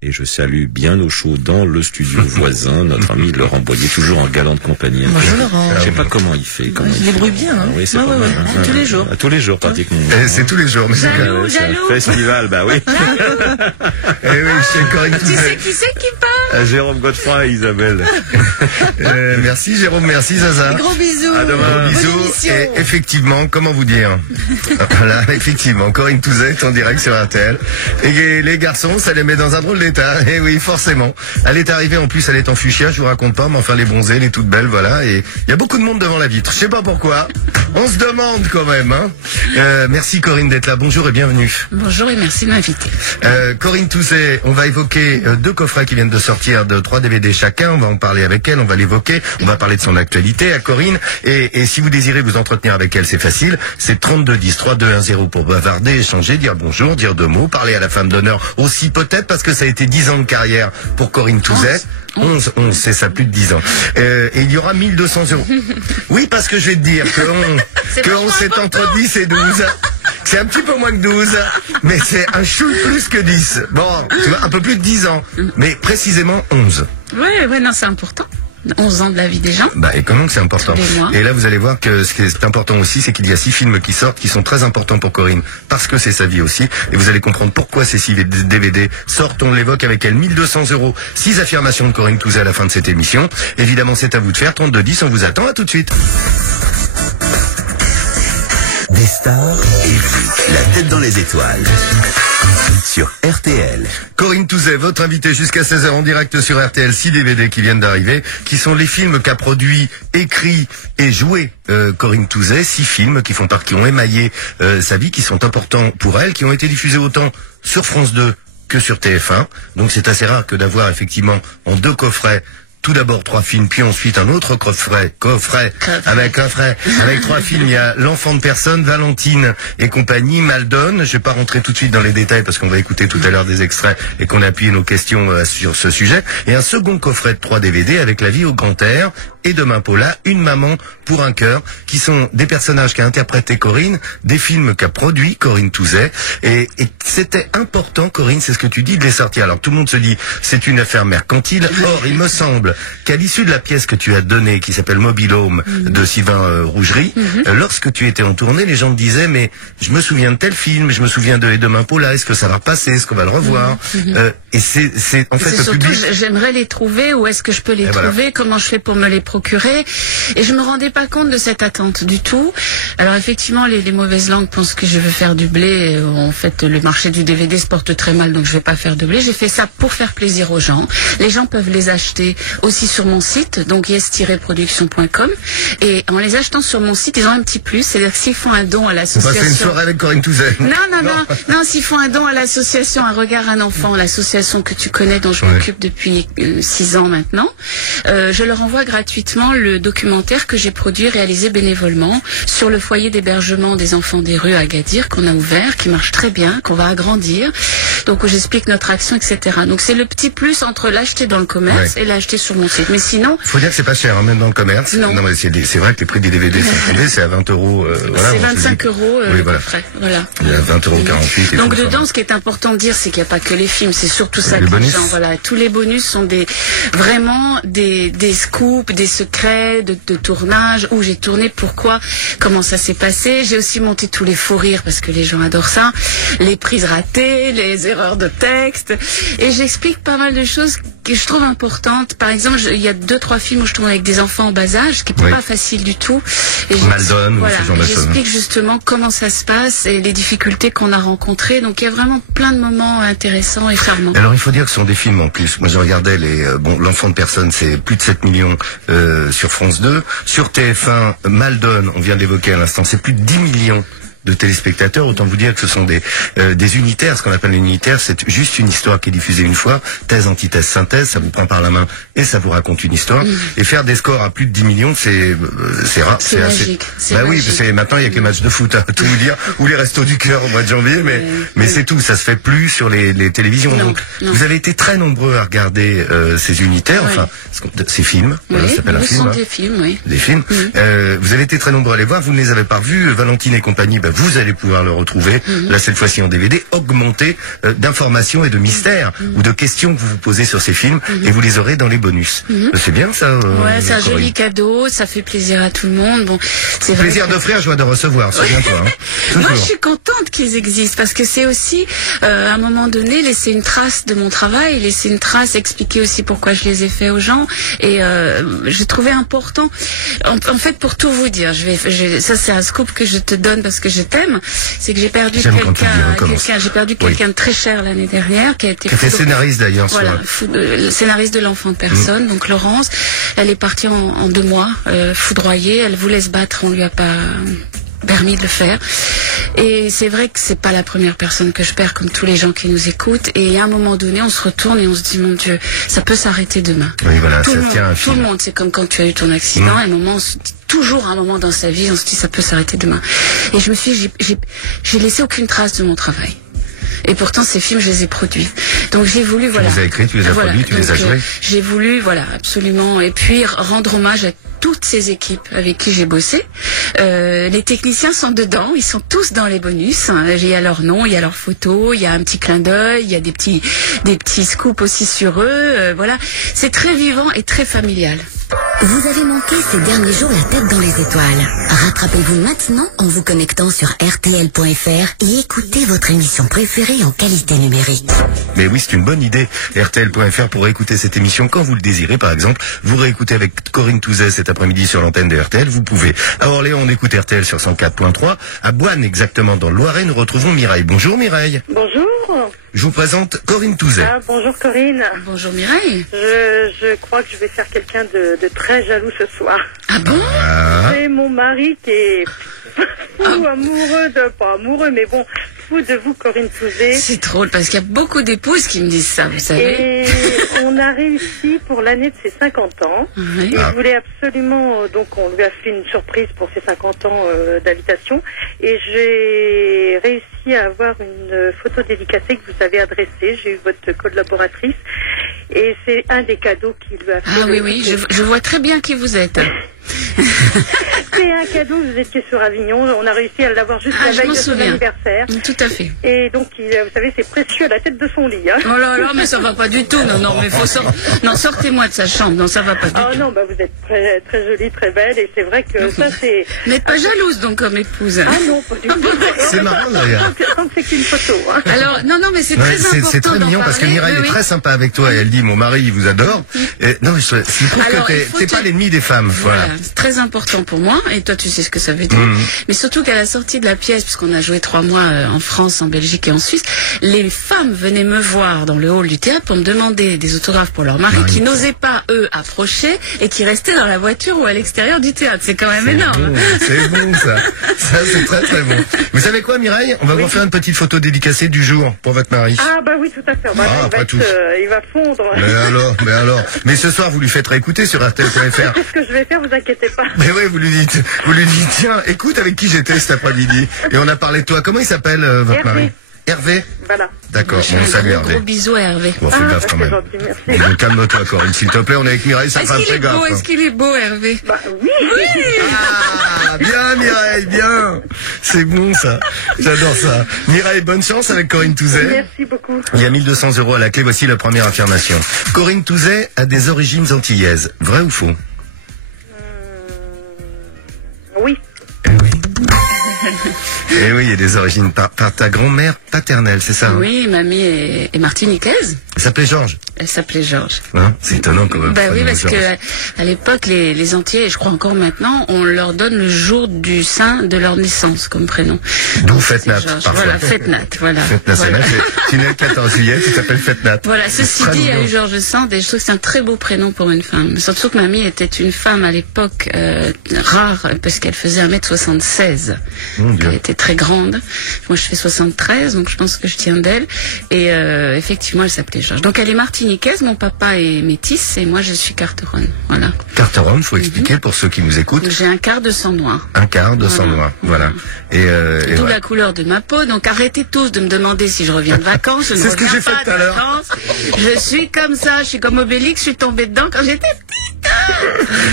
Et je salue bien au chaud dans le studio voisin notre ami Laurent Boyer, toujours en galante compagnie. Bonjour Laurent. Je sais pas comment il fait. Il débrouille bien. Hein. Oui, c'est pas mal. Tous les jours. Tous les jours, pratiquement. C'est tous les jours. Jaloux. Festival, bah oui. Eh oui, c'est Corinne Tu Touzet. sais qui c'est qui parle? Jérôme Godefroy et Isabelle. Merci Jérôme, merci Zaza. Gros bisous. À demain. Bonne Bisous. émission. Et effectivement, comment vous dire? Voilà, effectivement, Corinne Touzet est en direct sur RTL. Et les garçons, ça les met dans un drôle d'état. Et oui, forcément. Elle est arrivée, en plus, elle est en fuchsia, je vous raconte pas, mais enfin, elle est bronzée, elle est toute belle, voilà. Et il y a beaucoup de monde devant la vitre. Je sais pas pourquoi. On se demande quand même, hein. Merci Corinne d'être là. Bonjour et bienvenue. Bonjour et merci de m'inviter. Corinne Touzet, on va évoquer deux coffrets qui viennent de sortir de 3 DVD chacun. On va en parler avec elle, on va l'évoquer. On va parler de son actualité à Corinne. Et si vous désirez vous entretenir avec elle, c'est facile. C'est 3210 3210 pour bavarder, échanger, dire bonjour, dire deux mots, parler à la femme d'honneur aussi peut-être parce que ça a été 10 ans de carrière pour Corinne Touzet. 11, c'est ça, plus de 10 ans. Et il y aura 1200 €. Oui, parce que je vais te dire que 11 c'est entre 10 et 12. C'est un petit peu moins que 12, mais c'est un chou plus que 10. Bon, tu vois, un peu plus de 10 ans, mais précisément 11. Ouais, non, c'est important. 11 ans de la vie des gens. Bah, et comment que c'est important. Tous les mois. Et là, vous allez voir que ce qui est important aussi, c'est qu'il y a 6 films qui sortent, qui sont très importants pour Corinne, parce que c'est sa vie aussi. Et vous allez comprendre pourquoi ces 6 DVD sortent. On l'évoque avec elle. 1200 €. 6 affirmations de Corinne Touzet à la fin de cette émission. Évidemment, c'est à vous de faire. 3210, on vous attend. À tout de suite. Des stars et vous, la tête dans les étoiles. Sur RTL. Corinne Touzet, votre invitée jusqu'à 16h en direct sur RTL. 6 DVD qui viennent d'arriver, qui sont les films qu'a produit, écrit et joué Corinne Touzet. 6 films qui ont émaillé sa vie, qui sont importants pour elle, qui ont été diffusés autant sur France 2 que sur TF1. Donc c'est assez rare que d'avoir effectivement en 2 coffrets tout d'abord 3 films, puis ensuite un autre coffret avec 3 films. Il y a L'enfant de personne, Valentine et compagnie, Maldon. Je vais pas rentrer tout de suite dans les détails parce qu'on va écouter tout à l'heure des extraits et qu'on appuie nos questions sur ce sujet. Et un second coffret de 3 DVD avec La vie au grand air et Demain Paula, Une maman pour un cœur, qui sont des personnages qu'a interprété Corinne, des films qu'a produit Corinne Touzet. Et c'était important, Corinne, c'est ce que tu dis, de les sortir. Alors tout le monde se dit, c'est une affaire mercantile. Or, il me semble qu'à l'issue de la pièce que tu as donnée, qui s'appelle Mobile Home de Sylvain Rougerie, lorsque tu étais en tournée, les gens te disaient, mais je me souviens de tel film, je me souviens de Demain Paula, est-ce que ça va passer, est-ce qu'on va le revoir? Et c'est en fait le surtout, public. j'aimerais les trouver, où est-ce que je peux les trouver, voilà. comment je fais pour me les procurer. Et je me rendais pas compte de cette attente du tout. Alors effectivement, les mauvaises langues pensent que je veux faire du blé. En fait, le marché du DVD se porte très mal, donc je vais pas faire de blé. J'ai fait ça pour faire plaisir aux gens. Les gens peuvent les acheter aussi sur mon site, donc yes-production.com. Et en les achetant sur mon site, ils ont un petit plus. C'est-à-dire que s'ils font un don à On l'association... va faire une soirée avec Corinne Touzet. Non, s'ils font un don à l'association Un regard un enfant, l'association que tu connais, dont je m'occupe depuis 6 ans maintenant, je leur envoie gratuitement le documentaire que j'ai produit, réalisé bénévolement, sur le foyer d'hébergement des enfants des rues à Agadir, qu'on a ouvert, qui marche très bien, qu'on va agrandir, donc où j'explique notre action, etc. Donc c'est le petit plus entre l'acheter dans le commerce et l'acheter sur mon site. Mais sinon... Faut dire que c'est pas cher, hein, même dans le commerce. Non. Mais c'est vrai que les prix des DVD sont fondés, c'est à 20 €. Voilà, c'est 25 € oui, le voilà. coffret. Voilà. Il y a 20,48 €. Donc dedans, ce qui est important de dire, c'est qu'il n'y a pas que les films, c'est surtout ça Les que bonus. les gens, voilà, tous les bonus sont vraiment des scoops, des secrets de tournage, où j'ai tourné, pourquoi, comment ça s'est passé. J'ai aussi monté tous les faux rires parce que les gens adorent ça, les prises ratées, les erreurs de texte, et j'explique pas mal de choses que je trouve importantes. Par exemple, il y a 2-3 films où je tourne avec des enfants en bas âge, ce qui n'est pas facile du tout. Et Maldon, voilà, ce genre de choses. j'explique justement comment ça se passe et les difficultés qu'on a rencontrées. Donc il y a vraiment plein de moments intéressants et charmants. Alors il faut dire que ce sont des films en plus. Moi je regardais L'enfant de personne, c'est plus de 7 millions sur France 2. Sur TF1, Maldon, on vient d'évoquer à l'instant, c'est plus de 10 millions de téléspectateurs. Autant vous dire que ce sont des unitaires. Ce qu'on appelle les unitaires, c'est juste une histoire qui est diffusée une fois, thèse, antithèse, synthèse, ça vous prend par la main et ça vous raconte une histoire. Et faire des scores à plus de 10 millions, c'est rare. C'est magique. Bah oui, parce que maintenant il y a que les matchs de foot, tout vous dire, ou les restos du cœur au mois de janvier, mais c'est tout, ça se fait plus sur les télévisions. Non, Donc non. vous avez été très nombreux à regarder ces unitaires, enfin ces films, voilà, ça s'appelle un ce film. sont Hein. des films, oui. Des films. Vous avez été très nombreux à les voir, vous ne les avez pas revus. Valentine et compagnie, bah, vous allez pouvoir le retrouver, là cette fois-ci en DVD, augmenté d'informations et de mystères ou de questions que vous vous posez sur ces films et vous les aurez dans les bonus. C'est bien ça. Ouais, c'est un Corinne. joli cadeau, ça fait plaisir à tout le monde. Bon, c'est vrai. Plaisir d'offrir, joie de recevoir, souviens-toi. Hein. Moi, Toujours. je suis contente qu'ils existent parce que c'est aussi, à un moment donné, laisser une trace de mon travail, laisser une trace, expliquer aussi pourquoi je les ai faits aux gens. Et j'ai trouvé important, en fait, pour tout vous dire, ça c'est un scoop que je te donne parce que je t'aime, c'est que j'ai perdu J'aime quand tu le dis, hein, commence. quelqu'un de très cher l'année dernière, qui a été scénariste d'ailleurs. voilà, le scénariste de l'enfant de personne, donc Laurence. Elle est partie en 2 mois, foudroyée. Elle voulait se battre, on lui a pas permis de le faire. Et c'est vrai que c'est pas la première personne que je perds, comme tous les gens qui nous écoutent. Et à un moment donné, on se retourne et on se dit, mon Dieu, ça peut s'arrêter demain. Oui, voilà, tout ça le tient un monde, fil. tout le monde, c'est comme quand tu as eu ton accident. À un moment, on se dit, toujours un moment dans sa vie, on se dit, ça peut s'arrêter demain. Et je me suis dit, j'ai laissé aucune trace de mon travail. Et pourtant, ces films, je les ai produits. Donc j'ai voulu, voilà. Tu les as écrits, tu les as produits, tu les as joués. J'ai voulu, voilà, absolument. Et puis rendre hommage à toutes ces équipes avec qui j'ai bossé. Les techniciens sont dedans, ils sont tous dans les bonus. Il y a leur nom, il y a leurs photos, il y a un petit clin d'œil, il y a des petits scoops aussi sur eux. Voilà, c'est très vivant et très familial. Vous avez manqué ces derniers jours la tête dans les étoiles. Rattrapez-vous maintenant en vous connectant sur RTL.fr et écoutez votre émission préférée en qualité numérique. Mais oui, c'est une bonne idée. RTL.fr pour écouter cette émission quand vous le désirez. Par exemple, vous réécoutez avec Corinne Touzet cet après-midi sur l'antenne de RTL. Vous pouvez. À Orléans, on écoute RTL sur 104.3. À Boine, exactement dans le Loiret, nous retrouvons Mireille. Bonjour Mireille. Bonjour. Je vous présente Corinne Touzet. Ah, bonjour Corinne. Bonjour Mireille. Je crois que je vais faire quelqu'un de très jaloux ce soir. Ah bon? Ah. C'est mon mari qui est fou amoureux pas amoureux, mais bon, fou de vous Corinne Touzet. C'est drôle parce qu'il y a beaucoup d'épouses qui me disent ça, vous savez. Et on a réussi pour l'année de ses 50 ans. Oui. Il voulait absolument, donc on lui a fait une surprise pour ses 50 ans d'invitation. Et j'ai réussi à avoir une photo dédicacée que vous avez adressée. J'ai eu votre collaboratrice. Et c'est un des cadeaux qu'il lui a fait. Ah oui, je vois très bien qui vous êtes. C'est un cadeau, vous étiez sur Avignon, on a réussi à l'avoir juste la je veille m'en de son souviens. anniversaire. Tout à fait. Et donc, vous savez, c'est précieux à la tête de son lit. Hein. Oh là là, mais ça va pas du tout. Non, mais non, sortez-moi de sa chambre. Non, ça va pas du Ah tout. non, bah vous êtes très, très jolie, très belle, et c'est vrai que ça c'est... Vous n'êtes pas jalouse donc comme épouse. Ah non, pas du tout. C'est marrant d'ailleurs. Tant que c'est qu'une photo. Hein. Alors, non, mais c'est Ouais, très important. c'est très d'en mignon parce que parler. Mireille Oui, est très sympa avec toi et elle dit mon mari il vous adore. Et, non, mais c'est prouve Alors, que il faut t'es pas l'ennemi des femmes. Voilà. Voilà, c'est très important pour moi, et toi tu sais ce que ça veut dire. Mais surtout qu'à la sortie de la pièce, puisqu'on a joué 3 mois en France, en Belgique et en Suisse, les femmes venaient me voir dans le hall du théâtre pour me demander des autographes pour leur mari qui n'osaient pas, eux, approcher et qui restaient dans la voiture ou à l'extérieur du théâtre. C'est quand même énorme. C'est bon ça. Ça c'est très très bon. Vous savez quoi Mireille? On va vous faire une petite photo dédicacée du jour pour votre mari. Ah bah oui, tout à fait. Bah, Ah, il, après va tout. il va fondre. Mais alors. Mais ce soir vous lui faites réécouter sur RTL.fr. C'est ce que je vais faire, vous inquiétez pas. Mais oui, vous lui dites, tiens, écoute avec qui j'étais cet après-midi. Et on a parlé de toi. Comment il s'appelle votre Hervé. mari? Hervé? Voilà. D'accord, Je bon, fais salut un gros Hervé. bisou à Hervé. Bon, fais gaffe quand c'est même. gentil, merci. Bon, calme-toi Corinne, s'il te plaît, on est avec Mireille, ça Est-ce fera qu'il très est gaffe. beau? hein. Est-ce qu'il est beau, Hervé? Bah oui. Ah, bien Mireille, bien. C'est bon ça. J'adore ça. Mireille, bonne chance avec Corinne Touzet. Merci beaucoup. Il y a 1200 € à la clé, voici la première affirmation. Corinne Touzet a des origines antillaises. Vrai ou faux? Oui. Eh oui. Eh oui, il y a des origines par ta grand-mère paternelle, c'est ça? hein Oui, mamie est martiniquaise. Elle s'appelait Georges. Elle s'appelait Georges. Hein, c'est étonnant quand même. Bah oui, Prénom parce Georges. que à l'époque, les Antillais, et je crois encore maintenant, on leur donne le jour du saint de leur naissance comme prénom. D'où Fête-Nat, C'est Georges. parfois. Voilà, Fête-Nat, voilà. Fête-Nat, c'est Voilà. là, tu nais le 14 juillet, tu t'appelles Fête-Nat. Voilà, ceci Très dit, il y a mignon. eu Georges Sand et je trouve que c'est un très beau prénom pour une femme. Surtout que mamie était une femme à l'époque rare parce qu'elle faisait 1m76. Mon Dieu. Elle était très grande. Moi, je fais 73, donc je pense que je tiens d'elle. Et effectivement, elle s'appelait Georges. Donc elle est martiniquaise, mon papa est métis et moi je suis carteronne. Voilà. Carteronne, faut expliquer pour ceux qui nous écoutent. Donc j'ai un quart de sang noir. Un quart de sang Voilà. noir, voilà. Et D'où voilà. la couleur de ma peau. Donc arrêtez tous de me demander si je reviens de vacances. Je ne C'est ce que reviens j'ai fait pas tout à de l'heure. vacances. Je suis comme ça. Je suis comme Obélix. Je suis tombée dedans quand j'étais petite.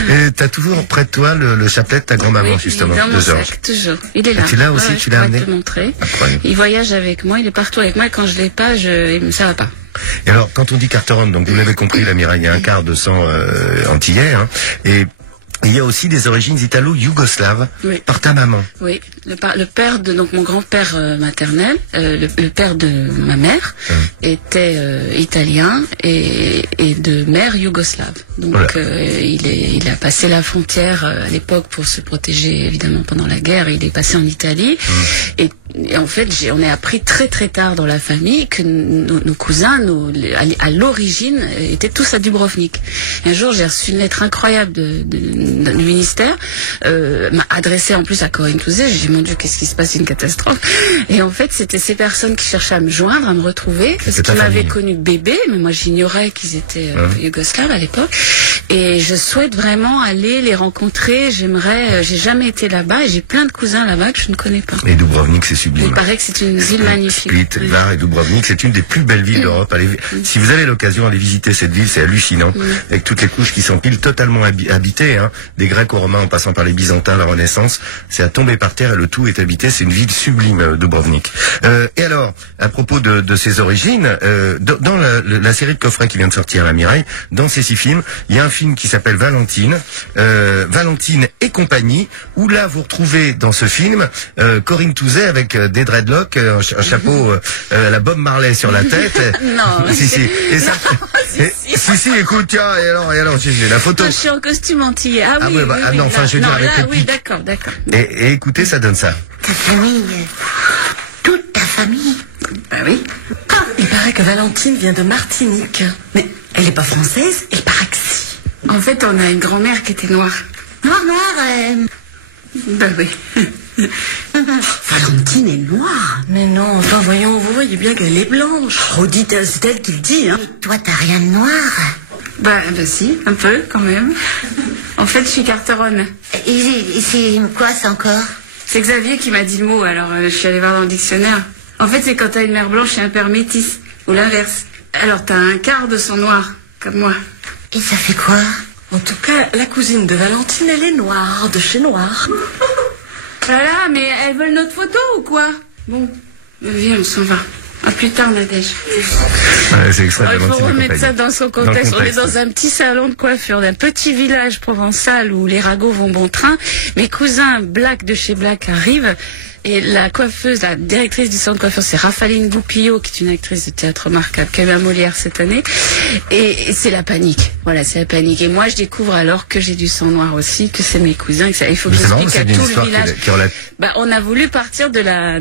Et t'as toujours près de toi le chapelet de ta grand-maman, Oui, justement, il est dans de mon Georges. sac, toujours. Il est là. tu l'as aussi, Ouais, tu l'as amené? Je pourrais te le montrer. Incroyable. Il voyage avec moi, il est partout avec moi, et quand je l'ai pas, ça va pas. Et alors, quand on dit Carteron, donc vous l'avez compris, la Mireille, il y a un quart de sang antillais, hein, et il y a aussi des origines italo-yougoslaves Oui. par ta maman. Oui, le père de donc mon grand-père maternel, le père de ma mère était italien et de mère yougoslave. Donc Voilà. il a passé la frontière à l'époque pour se protéger évidemment pendant la guerre. Il est passé en Italie et en fait on a appris très très tard dans la famille que nos cousins à l'origine étaient tous à Dubrovnik. Et un jour j'ai reçu une lettre incroyable du ministère, m'a adressé en plus à Corinne Touzé. J'ai dit mon Dieu, qu'est-ce qui se passe, c'est une catastrophe. Et en fait c'était ces personnes qui cherchaient à me joindre, à me retrouver, parce qu'ils m'avaient connu bébé, mais moi j'ignorais qu'ils étaient yougoslaves à l'époque. Et je souhaite vraiment aller les rencontrer. J'aimerais, j'ai jamais été là-bas et j'ai plein de cousins là-bas que je ne connais pas. Et Dubrovnik, c'est sublime. Il paraît que c'est une ville magnifique. Split, Var et Dubrovnik, c'est une des plus belles villes d'Europe. Si vous avez l'occasion d'aller visiter cette ville, c'est hallucinant. Avec toutes les couches qui s'empilent, totalement habitées, hein, des Grecs aux Romains en passant par les Byzantins, la Renaissance. C'est à tomber par terre et le tout est habité. C'est une ville sublime, Dubrovnik. Et alors, à propos de ses origines, dans la série de coffrets qui vient de sortir, la Mireille, dans ces 6 films, il y a un film qui s'appelle Valentine, Valentine et compagnie, où là vous retrouvez dans ce film Corinne Touzé avec des dreadlocks, un chapeau à la Bob Marley sur la tête. Non. Si. Et ça, si, écoute, tiens, et alors, j'ai la photo. Je suis en costume antillais. Ah oui, ouais, bah, oui, non, enfin, je veux dire, avec les oui, pics. d'accord. Et écoutez, ça donne ça. Ta famille, toute ta famille. Bah oui. Il paraît que Valentine vient de Martinique. Mais elle est pas française, il paraît que si. En fait, on a une grand-mère qui était noire. Noir, Bah oui. Valentine est noire. Mais non, enfin voyons, vous voyez bien qu'elle est blanche. Redite, c'est elle qui le dit, hein. toi t'as rien de noir. Bah si, un peu quand même. En fait, je suis Carteron. Et c'est quoi ça encore? C'est Xavier qui m'a dit le mot, alors je suis allée voir dans le dictionnaire. En fait, c'est quand t'as une mère blanche et un père métis, ou l'inverse. Alors t'as un quart de sang noir, comme moi. Et ça fait quoi? En tout cas, la cousine de Valentine, elle est noire, de chez Noir. Voilà, mais elles veulent notre photo ou quoi? Bon, viens, on s'en va. À plus tard, Nadège. Ouais, c'est extrait de Il faut Valentine et remettre compagnie. ça dans son Dans le contexte. On est contexte. dans un petit salon de coiffure d'un petit village provençal où les ragots vont bon train. Mes cousins Black de chez Black arrivent. Et la coiffeuse, la directrice du salon de coiffure, c'est Raphaëline Goupillot, qui est une actrice de théâtre remarquable, qui a eu un Molière cette année. Et c'est la panique. Voilà, c'est la panique. Et moi, je découvre alors que j'ai du sang noir aussi, que c'est mes cousins, que ça, il faut que Mais c'est marrant, j'explique à c'est une tout le histoire village. qui relate. Bah, on a voulu partir de la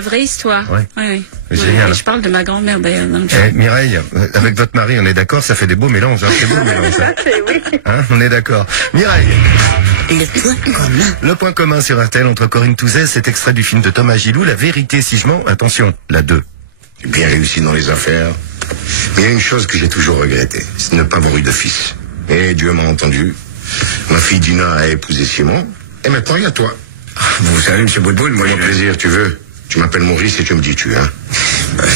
vraie histoire. Ouais. Ouais. Génial. Et je parle de ma grand-mère d'ailleurs dans le Eh, Mireille, avec votre mari, on est d'accord, ça fait des beaux mélanges, hein, c'est beau mélange, hein. Oui. Hein, on est d'accord. Mireille, Le point commun. le point commun sur RTL entre Corinne Touzé, cet extrait du film de Thomas Gilou, La vérité si je mens, attention, la 2. J'ai bien réussi dans les affaires. Mais il y a une chose que j'ai toujours regrettée, c'est de ne pas avoir eu de fils. Et Dieu m'a entendu. Ma fille Dina a épousé Simon. Et maintenant, il y a toi. Vous savez, M. Boudboul, moi, il y a plaisir, tu veux. Tu m'appelles Maurice et tu me dis tu, hein.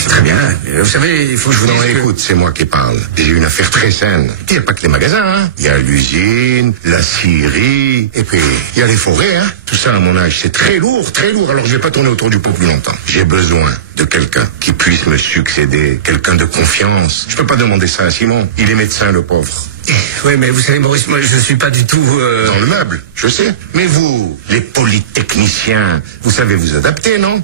Très bien. Vous savez, il faut que je vous dise écoute, c'est moi qui parle. J'ai une affaire très saine. Il n'y a pas que les magasins, hein. Il y a l'usine, la scierie, et puis il y a les forêts, hein. Tout ça, à mon âge, c'est très lourd, alors je vais pas tourner autour du pot plus longtemps. J'ai besoin de quelqu'un qui puisse me succéder, quelqu'un de confiance. Je peux pas demander ça à Simon. Il est médecin, le pauvre. Oui, mais vous savez, Maurice, moi, je ne suis pas du tout... Dans le meuble, je sais. Mais vous, les polytechniciens, vous savez vous adapter, non?